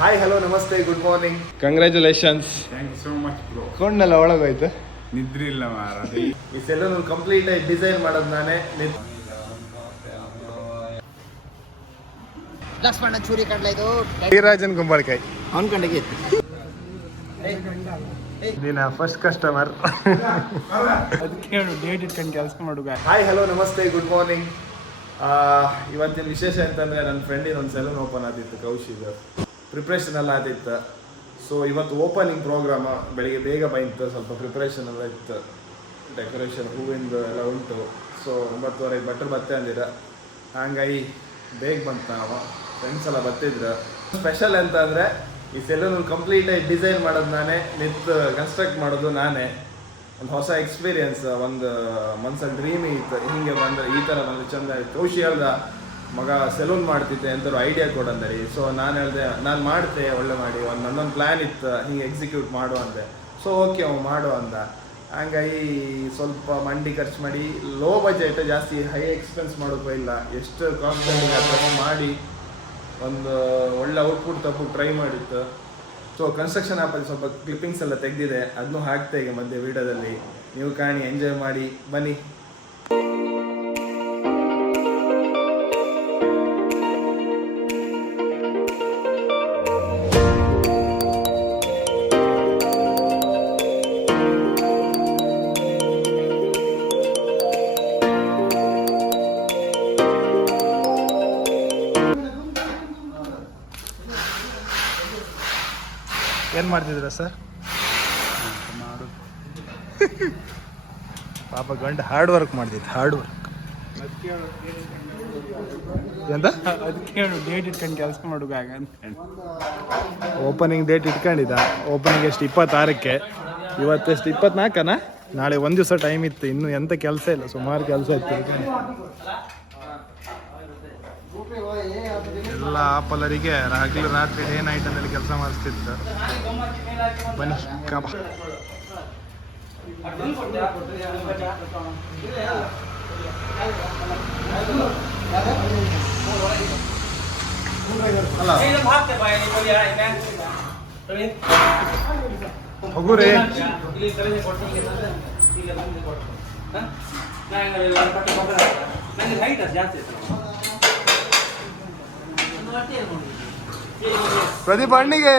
Hi hello ನಮಸ್ತೆ good morning congratulations. Thank you so much bro. ಕೊಂಡೆಲ್ಲ ಒಳಗೋಯ್ತು. ನಿದ್ರಿ ಇಲ್ಲ ಮಾರ. ಈ ಸೆಲೂನ್ ಕಂಪ್ಲೀಟ್ ಆಗಿ ಡಿಸೈನ್ ಮಾಡೋದು ನಾನೇ. ಲಕ್ಷ್ಮಣ ಚೂರಿ ಕಡ್ಲ ಇದು ಶ್ರೀರಾಜನ್ ಕುಂಬಳಕಾಯಿ ಅವನ್ ಕಂಡಿಗೆ ನೀನ ಫಸ್ಟ್ ಕಸ್ಟಮರ್. ಅದಕ್ಕೆ ಡೇಟ್ ಇಟ್ಕೊಂಡು ಕೆಲಸ ಮಾಡುವ. ಹಾಯ್ ಹಲೋ ನಮಸ್ತೆ ಗುಡ್ ಮಾರ್ನಿಂಗ್. ಇವತ್ತಿನ ವಿಶೇಷ ಅಂತಂದರೆ ನನ್ನ ಫ್ರೆಂಡಿನ ಒಂದು ಸೆಲೂನ್ ಓಪನ್ ಆದಿತ್ತು ಕೌಶಿಕ್. ಪ್ರಿಪ್ರೇಷನ್ ಎಲ್ಲ ಆದಿತ್ತು. ಸೊ ಇವತ್ತು ಓಪನಿಂಗ್ ಪ್ರೋಗ್ರಾಮ. ಬೆಳಿಗ್ಗೆ ಬೇಗ ಬಂತು, ಸ್ವಲ್ಪ ಪ್ರಿಪ್ರೇಷನ್ ಎಲ್ಲ ಇತ್ತು. ಡೆಕೋರೇಷನ್ ಹೂವಿಂದು ಎಲ್ಲ ಉಂಟು. ಸೊ 9:30 ಭಟ್ರು ಬತ್ತೆ ಅಂದಿರ. ಹಂಗಾಗಿ ಬೇಗ ಬಂತು. ನಾವು ಫ್ರೆಂಡ್ಸ್ ಎಲ್ಲ ಬರ್ತಿದ್ರು. ಸ್ಪೆಷಲ್ ಅಂತ ಅಂದರೆ ಈ ಸೆಲೂನ್ ಕಂಪ್ಲೀಟಾಗಿ ಡಿಸೈನ್ ಮಾಡೋದು ನಾನೇ, ನಿಂತು ಕನ್ಸ್ಟ್ರಕ್ಟ್ ಮಾಡೋದು ನಾನೇ. ಒಂದು ಹೊಸ ಎಕ್ಸ್ಪೀರಿಯನ್ಸ್, ಒಂದು ಮನ್ಸಲ್ಲಿ ಡ್ರೀಮ್ ಇತ್ತು. ಹಿಂಗೆ ಬಂದರೆ ಈ ಥರ ಬಂದರೆ ಚಂದ. ಕೌಶಿ ಹೇಳ್ದ ಮಗ ಸೆಲೂನ್ ಮಾಡ್ತಿದ್ದೆ ಎಂಥವ್ರು ಐಡಿಯಾ ಕೊಡಂದರಿ. ಸೊ ನಾನು ಹೇಳಿದೆ ನಾನು ಮಾಡ್ತೆ ಒಳ್ಳೆ ಮಾಡಿ, ನನ್ನೊಂದು ಪ್ಲ್ಯಾನ್ ಇತ್ತು ಹಿಂಗೆ ಎಕ್ಸಿಕ್ಯೂಟ್ ಮಾಡು ಅಂದೆ. ಸೊ ಓಕೆ ಅವ ಮಾಡು ಅಂದ. ಹಂಗಾಗಿ ಸ್ವಲ್ಪ ಮಂಡಿ ಖರ್ಚು ಮಾಡಿ, ಲೋ ಬಜೆಟ್, ಜಾಸ್ತಿ ಹೈ ಎಕ್ಸ್ಪೆನ್ಸ್ ಮಾಡೋಕ್ಕೂ ಇಲ್ಲ, ಎಷ್ಟು ಕಾಸ್ಟ್ಲಿ ಅಥವಾ ಮಾಡಿ ಒಂದು ಒಳ್ಳೆ ಔಟ್ಪುಟ್ ತಪ್ಪು ಟ್ರೈ ಮಾಡಿತ್ತು. ಸೊ ಕನ್ಸ್ಟ್ರಕ್ಷನ್ ಆಪಲ್ಲಿ ಸ್ವಲ್ಪ ಕ್ಲಿಪ್ಪಿಂಗ್ಸ್ ಎಲ್ಲ ತೆಗೆದಿದೆ, ಅದನ್ನೂ ಹಾಕ್ತೆ ಈಗ ಮಧ್ಯೆ ವೀಡಿಯೋದಲ್ಲಿ. ನೀವು ಕಾಣಿ, ಎಂಜಾಯ್ ಮಾಡಿ ಬನ್ನಿ. ಏನು ಮಾಡ್ತಿದ್ದೀರಾ ಸರ್? ಮಾಡು. ಪಾಪ ಗಂಡ ಹಾರ್ಡ್ ವರ್ಕ್ ಮಾಡ್ತಿತ್ತು, ಹಾರ್ಡ್ ವರ್ಕ್. ಎಂತ ಅದಕ್ಕೆ ಡೇಟ್ ಇಟ್ಕೊಂಡು ಕೆಲಸ ಮಾಡುವ ಅಂತ ಹೇಳಿ. Opening date ಇಟ್ಕೊಂಡಿದ್ದ. ಓಪನಿಂಗ್ ಎಷ್ಟು 26ಕ್ಕೆ, ಇವತ್ತೆಷ್ಟು 24ನಾ? ನಾಳೆ ಒಂದು ದಿವಸ ಟೈಮ್ ಇತ್ತು. ಇನ್ನು ಎಂಥ ಕೆಲಸ ಇಲ್ಲ, ಸುಮಾರು ಕೆಲಸ ಇತ್ತು. ಎಲ್ಲ ಆಪಲರಿಗೆ ಹಗಲು ರಾತ್ರಿ ಡೇ ನೈಟ್ ಅಂದಲ್ಲಿ ಕೆಲಸ ಮಾಡಿಸ್ತಿತ್ತು. ಬನ್ನಿ ಕಬ. ಹೋಗುರಿ. ಪ್ರದೀಪ್ ಅಣ್ಣಿಗೆ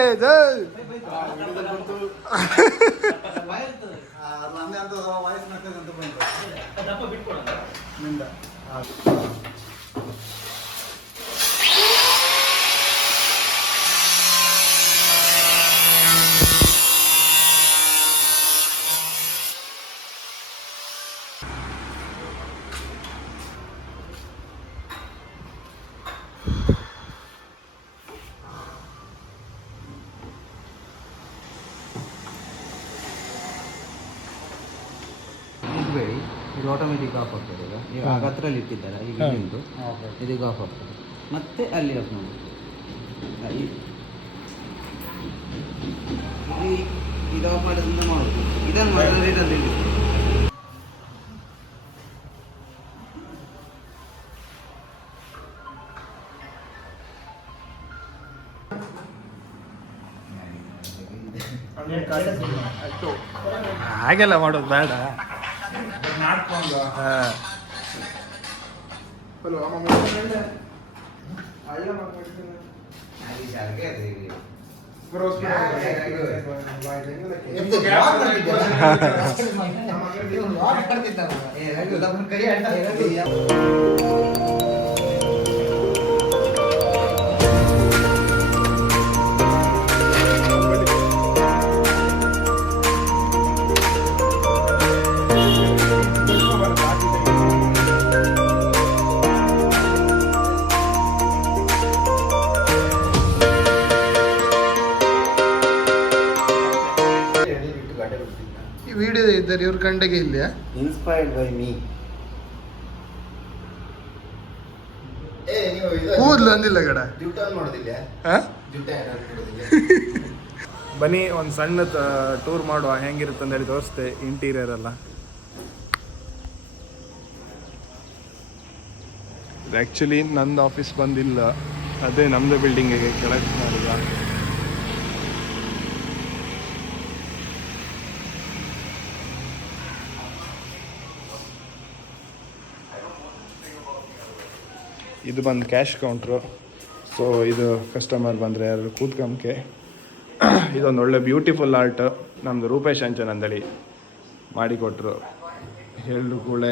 ಬೇಡಿ, ಇದು ಆಟೋಮೆಟಿಕ್ ಆಫ್ ಆಗ್ತದೆ. ಈಗ ನೀವು ಆಗ ಹತ್ರದಲ್ಲಿ ಇಟ್ಟಿದ್ದಾರೆ, ಈಗ ನಿಂತು ಇದೀಗ ಆಫ್ ಆಗ್ತದೆ. ಮತ್ತೆ ಅಲ್ಲಿ ಆಫ್ ಮಾಡಿ. ಇದು ಆಫ್ ಮಾಡೋದ್ರಿಂದ ಮಾಡೋದು, ಇದನ್ನು ಮಾಡಿದ್ರೆ ರಿಟರ್ನ್ ಇಲ್ಲಿ. ಹಾಗೆಲ್ಲ ಮಾಡೋದು ಬೇಡ. ಈ ವಿಡಿಯೋ ಇದ್ದಾರೆ ಇವ್ರ ಕಂಡೆಗೆ ಇಲ್ಲ. Inspired by me. ಕೂದಲು ಅಂದಿಲ್ಲ ಗಡ. ಬನ್ನಿ ಒಂದು ಸಣ್ಣ ಟೂರ್ ಮಾಡುವ, ಹೆಂಗಿರುತ್ತೆ ಅಂತ ಹೇಳಿ ತೋರಿಸ್ತೆ ಇಂಟೀರಿಯರ್ ಎಲ್ಲ. ಆ್ಯಕ್ಚುಲಿ ನಂದು ಆಫೀಸ್ ಬಂದಿಲ್ಲ, ಅದೇ ನಮ್ಮದೇ ಬಿಲ್ಡಿಂಗಿಗೆ ಕೆಳಗೆ ಮಾಡಿದ. ಇದು ಬಂದು ಕ್ಯಾಶ್ ಕೌಂಟ್ರು. ಸೊ ಇದು ಕಸ್ಟಮರ್ ಬಂದರೆ ಯಾರು ಕೂತ್ಕೊಂಬಕ್ಕೆ. ಇದೊಂದು ಒಳ್ಳೆ ಬ್ಯೂಟಿಫುಲ್ ಆರ್ಟ್ ನಮ್ಮದು ರೂಪೇಶ್ ಅಂಚನ್ ಅಂದೇಳಿ ಮಾಡಿಕೊಟ್ರು. ಹೇಳಿದ್ರು ಕೂಡ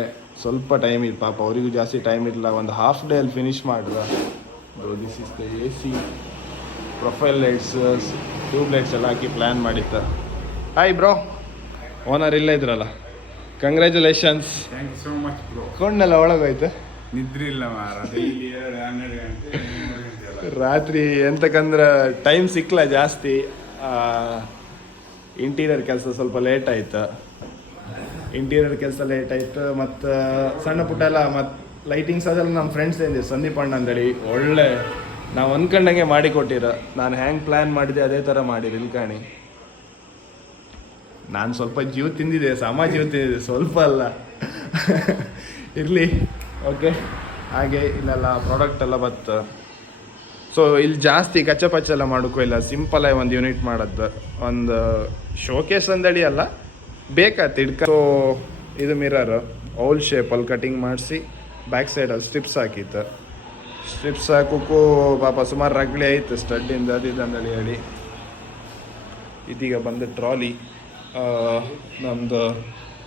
ಸ್ವಲ್ಪ ಟೈಮ್ ಇತ್ತು, ಪಾಪ ಅವರಿಗೂ ಜಾಸ್ತಿ ಟೈಮ್ ಇರಲಿಲ್ಲ, ಒಂದು ಹಾಫ್ ಡೇ ಅಲ್ಲಿ ಫಿನಿಶ್ ಮಾಡಿದ್ರು. This is the AC profile lights, tube lights ಎಲ್ಲ ಹಾಕಿ ಪ್ಲ್ಯಾನ್ ಮಾಡಿತ್ತು. ಹಾಯ್ ಬ್ರೋ, ಓನರ್ ಇಲ್ಲೇ ಇದ್ರಲ್ಲ, congratulations. Thank you so much bro. ಕೊಂಡೆಲ್ಲ ಒಳಗೋಯ್ತು, ನಿದ್ರಿ ಇಲ್ಲ ಮಾರ, ಡೈಲಿ 12 ಗಂಟೆ ರಾತ್ರಿ ಎಂತಕ್ಕಂದ್ರೆ ಟೈಮ್ ಸಿಕ್ಕಲ್ಲ ಜಾಸ್ತಿ. ಇಂಟೀರಿಯರ್ ಕೆಲಸ ಸ್ವಲ್ಪ ಲೇಟ್ ಆಯ್ತು, ಮತ್ತು ಸಣ್ಣ ಪುಟ್ಟ ಎಲ್ಲ ಮತ್ತು ಲೈಟಿಂಗ್ಸ್ ಅದೆಲ್ಲ ನಮ್ಮ ಫ್ರೆಂಡ್ಸ್ ಏನಿದೆ ಸಂದೀಪ್ ಅಣ್ಣ ಅಂತೇಳಿ ಒಳ್ಳೆ ನಾವು ಅಂದ್ಕೊಂಡಂಗೆ ಮಾಡಿಕೊಟ್ಟಿರ. ನಾನು ಹ್ಯಾಂಗೆ ಪ್ಲ್ಯಾನ್ ಮಾಡಿದೆ ಅದೇ ಥರ ಮಾಡಿರಿ ಇಲ್ಕಾಣಿ. ನಾನು ಸ್ವಲ್ಪ ಜೀವ ತಿಂದಿದೆ, ಜೀವ ತಿಂದಿದೆ, ಸ್ವಲ್ಪ ಅಲ್ಲ. ಇರಲಿ, ಓಕೆ. ಹಾಗೆ ಇಲ್ಲೆಲ್ಲ ಪ್ರಾಡಕ್ಟ್ ಎಲ್ಲ ಬತ್ತು. ಸೊ ಇಲ್ಲಿ ಜಾಸ್ತಿ ಕಚ್ಚಪಚ್ಚ ಎಲ್ಲ ಮಾಡೋಕ್ಕೂ ಇಲ್ಲ, ಸಿಂಪಲಾಗಿ ಒಂದು ಯೂನಿಟ್ ಮಾಡೋದು, ಒಂದು ಶೋಕೇಸ್ ಅಂದಡಿ ಅಲ್ಲ, ಬೇಕಾಯ್ತು ಇಡ್ಕ. ಸೊ ಇದು ಮಿರರ್ ಔಲ್ ಶೇಪಲ್ಲಿ ಕಟಿಂಗ್ ಮಾಡಿಸಿ ಬ್ಯಾಕ್ ಸೈಡಲ್ಲಿ ಸ್ಟ್ರಿಪ್ಸ್ ಹಾಕಿತ್ತು. ಸ್ಟ್ರಿಪ್ಸ್ ಹಾಕೋಕ್ಕೂ ಪಾಪ ಸುಮಾರು ರಗಳೆ ಆಯಿತು, ಸ್ಟಡ್ಡಿಂದ ಅದಿದ್ದಂದೇಳಿ ಹೇಳಿ. ಇದೀಗ ಬಂದು ಟ್ರಾಲಿ, ನಮ್ಮದು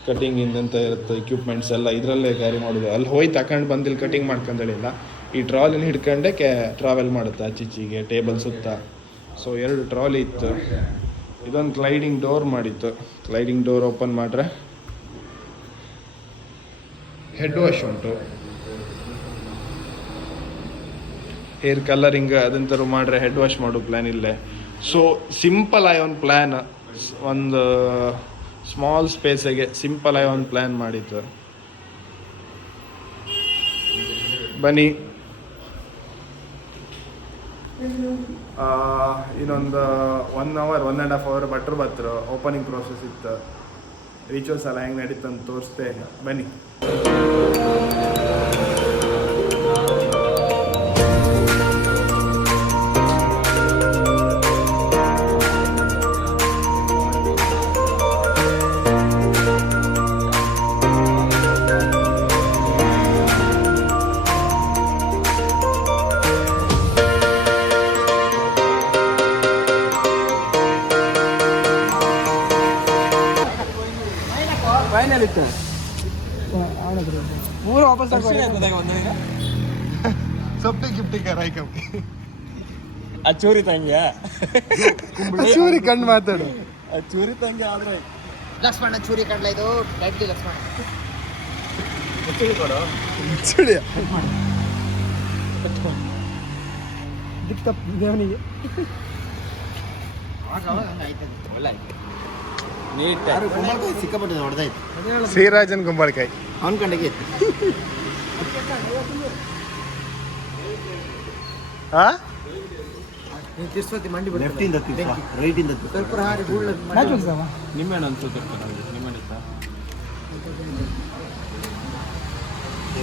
ಕಟಿಂಗಿಂದಂತ ಇರುತ್ತೆ ಎಕ್ವಿಪ್ಮೆಂಟ್ಸ್ ಎಲ್ಲ ಇದರಲ್ಲೇ ಕ್ಯಾರಿ ಮಾಡೋದು. ಅಲ್ಲಿ ಹೋಗಿ ತಗೊಂಡು ಬಂದು ಇಲ್ಲಿ ಕಟಿಂಗ್ ಮಾಡ್ಕೊಂಡೇಳಿಲ್ಲ, ಈ ಟ್ರಾಲಿನ ಹಿಡ್ಕೊಂಡೆ ಟ್ರಾವೆಲ್ ಮಾಡುತ್ತೆ ಆಚೀಚೆಗೆ ಟೇಬಲ್ ಸುತ್ತ. ಸೊ 2 ಟ್ರಾಲಿ ಇತ್ತು. ಇದೊಂದು ಕ್ಲೈಡಿಂಗ್ ಡೋರ್ ಮಾಡಿತ್ತು. ಕ್ಲೈಡಿಂಗ್ ಡೋರ್ ಓಪನ್ ಮಾಡ್ರೆ ಹೆಡ್ ವಾಶ್ ಉಂಟು, ಹೇರ್ ಕಲರಿಂಗ್ ಅದಂತರೂ ಮಾಡ್ರೆ ಹೆಡ್ ವಾಶ್ ಮಾಡೋ ಪ್ಲ್ಯಾನ್ ಇಲ್ಲೇ. ಸೊ ಸಿಂಪಲ್ ಆಗಿ ಒಂದು ಪ್ಲ್ಯಾನ್, ಒಂದು ಸ್ಮಾಲ್ ಸ್ಪೇಸಿಗೆ ಸಿಂಪಲ್ ಆಗಿ ಒಂದು ಪ್ಲ್ಯಾನ್ ಮಾಡಿತ್ತು. ಬನ್ನಿ, ಇನ್ನೊಂದು 1 hour 1.5 hour ಬಟ್ರು ಬತ್ತರು. ಓಪನಿಂಗ್ ಪ್ರೋಸೆಸ್ ಇತ್ತು, ರಿಚುವಲ್ಸ್ ಎಲ್ಲ ಹೆಂಗೆ ನಡೀತು ಅಂತ ತೋರಿಸ್ತೆ. ಬನ್ನಿ. ಫೈನಲ್ ಇತ್ತು ಮೂರು ವಾಪಸ್ ಸಪ್ಟಿ ಗಿಫ್ಟಿ ಕರಾಯ್ಕಮ್ಮಿ ಚೂರಿ ತಂಗ್ಯ ಚೂರಿ ಕಣ್ಣು ಮಾತಾಡು. ಚೂರಿ ತಂಗಿ ಆದ್ರೆ ಲಕ್ಷ್ಮಣ ಚೂರಿ ಕಡ್ಲ ಇದು ಲೈಟ್ಲಿ ಲಕ್ಷ್ಮಣ ಚೂರಿ ಕೊಡು ಚೂಡಿಯ ದೇವನಿಗೆ ನೀಟ್ ಕುಂಬಳಕಾಯಿ ಸಿಕ್ಕಾಪಟ್ಟೆ ಹೊಡೆದಾಯ್ತು. ಶ್ರೀರಾಜನ್ ಕುಂಬಳಕಾಯಿ ಅವನ ಕಂಡಿಗೆ ಇತ್ತು. ಲೆಫ್ಟಿಂದ ರೈಟಿಂದ ನಿಮ್ಮೆಣ್ಣು ಅನ್ಸುತ್ತೆ ನಿಮ್ಮೆಣ್ಣ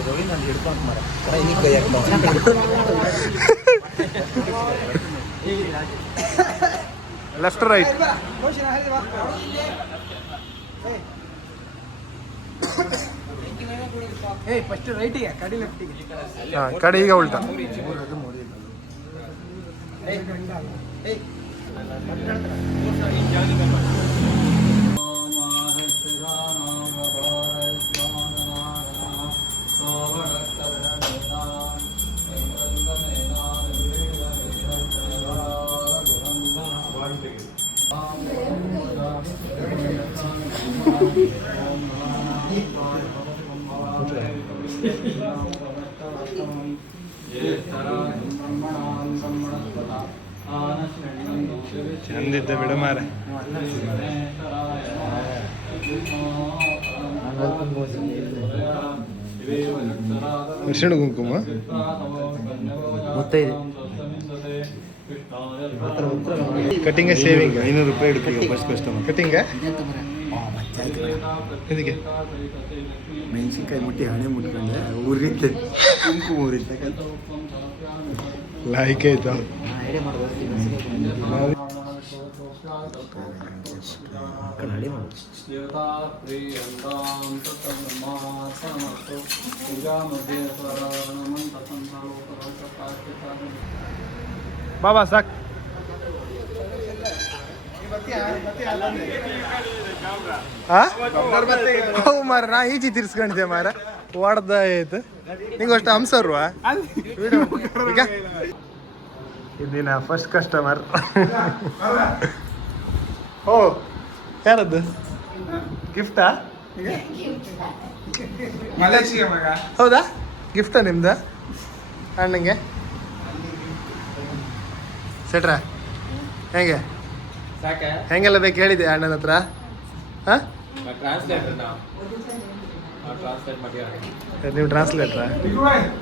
ರವಿನಲ್ಲಿ ಹಿಡ್ಕೊಂಡು ಮಾಡ ಲೆಫ್ಟ್ ರೈಟ್ ಫಸ್ಟ್ ರೈಟಿಗೆ ಕಡಿ ಲೆಫ್ಟಿಗೆ ಕಡೆ ಈಗ ಉಲ್ಟಾ. ಚಂದಿದ್ದ ಬಿಡು ಮಾರೆ. ಅರಿಶಿಣ ಕುಂಕುಮ ಮುತ್ತೈದೆ ಕಟಿಂಗ್ ಸೇವಿಂಗ್ 500 ರೂಪಾಯಿ ಇಡ್ತೀವಿ ಫಸ್ಟ್ ಕಸ್ಟಮರ್. ಕಟಿಂಗ್ ಇದಕ್ಕೆ ಮೆಣಸಿನ್ಕಾಯಿ ಮುಟ್ಟಿ ಹಣೆ ಮುಟ್ಕೊಂಡೆ ಊರಿಗೆ ಕುಂಕುಮ ಊರಿದ್ದ ಲಾಯ್ಕ್ ಆಯ್ತು. ಐಡಿಯಾ ಮಾಡೋದು ಕನ್ನಡಿ ಮಾಡು. ಬಾಬಾ ಸಾಕ್ ಮಾರ ನಾ ಈಚೆ ತಿರ್ಸ್ಕೊಂಡಿದ್ದೆ ಮಾರ ಹೊಡ್ದ ಆಯ್ತು ನಿಂಗೆ ಅಷ್ಟು ಹಂಸರ್ವಾ ಈಗ ಇದಿನ ಫಸ್ಟ್ ಕಸ್ಟಮರ್ ಓ ಯಾರದ್ದು ಗಿಫ್ಟಾ ಹೌದಾ ಗಿಫ್ಟಾ ನಿಮ್ದು ಅಣ್ಣಂಗೆ ಸೆಟ್ರಾ ಹೇಗೆ ಹೆಂಗೆಲ್ಲ ಬೇಕು ಹೇಳಿದೆ ಅಣ್ಣನ ಹತ್ರ ಹಾಂ ಟ್ರಾನ್ಸ್ಲೇಟರ್ ನಾವು ಟ್ರಾನ್ಸ್ಲೇಟ್ ಮಾಡಿ ನೀವು ಟ್ರಾನ್ಸ್ಲೇಟ್ರಾ